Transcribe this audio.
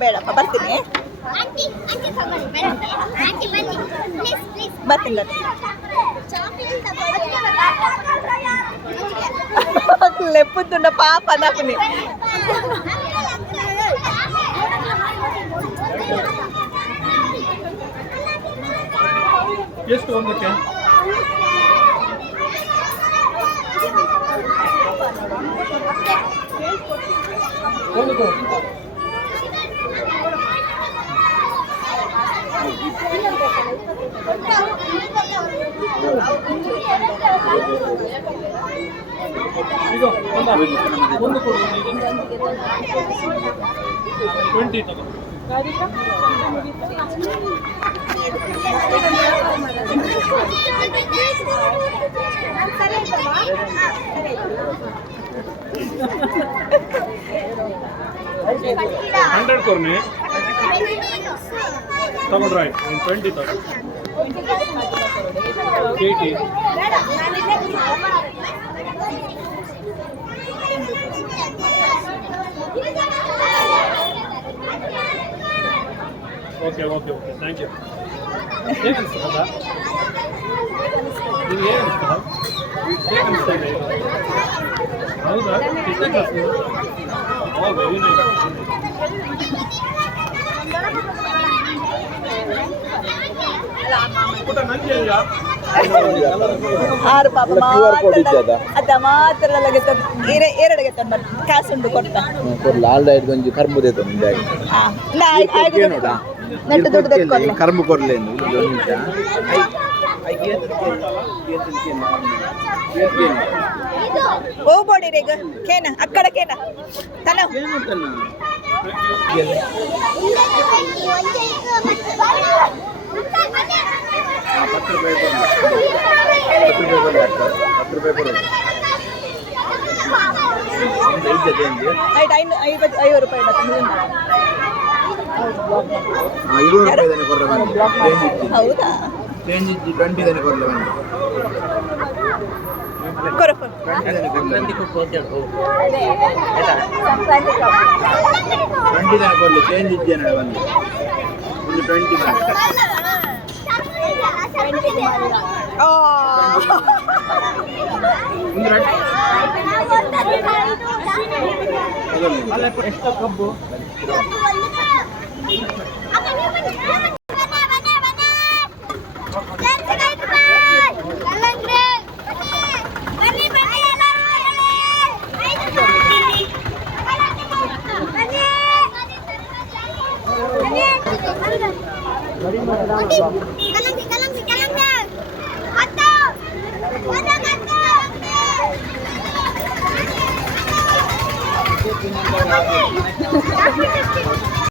ಬೇಡಪ್ಪ ಬರ್ತೀನಿ ಬರ್ತೀನಿ ಲೆಪ್ಪುತ್ತುಂಡ ಪಾಪ ನಾಪನಿ ಎಷ್ಟು ಒಂದಕ್ಕೆ ಈಗ ಒಂದು ಕೊಡು 20 ತಗೋ ಹಂಡ್ರೆಡ್ ಕೊರ್ನಿ ತಗೊಂಡ್ರೆ 20 ತಗೋ 80 okay okay okay thank you ಹೇಗೆ ಅನಿಸ್ತದ ನಿಮ್ಗೆ ಹೇಗೆ ಅನಿಸ್ತದ ಹೇಗೆ ಅನಿಸ್ತಾ ಇದೆ ಹೌದಾ ಎಷ್ಟನೇ ಕ್ಲಾಸ್ ಓ ವೆರಿ ನೈಸ್ ಪುಟ್ಟ ನಂಗೆ ಇಲ್ಲ ಆರು ಪಾಪ ಅದ ಮಾತ್ರ ಎರಡಿಗೆ ತಂದು ಕಾಸುಂಡು ಕೊಡ್ತಾ ನೆಟ್ಟು ದುಡ್ಡು ತೆಕ್ಕೊಡ್ಲೆ ಕರ್ಮು ಕೊಡ್ಲೆ ಓ ಬೋಡಿ ರೇಗ ಕೇನ ಅಕ್ಕಡ ಕೇನ ತನ ₹5 ಹೌದಾ ಚೇಂಜ್ 20 ದನೆ ಕೊರ್ಲೆ ಕೊರಪ 20 ದನೆ ಕೊರ್ಲೆ ಚೇಂಜ್ ಇದ್ದೇನೆ ಬಂದು 20 ಓ ಎಷ್ಟು ಕಬ್ಬು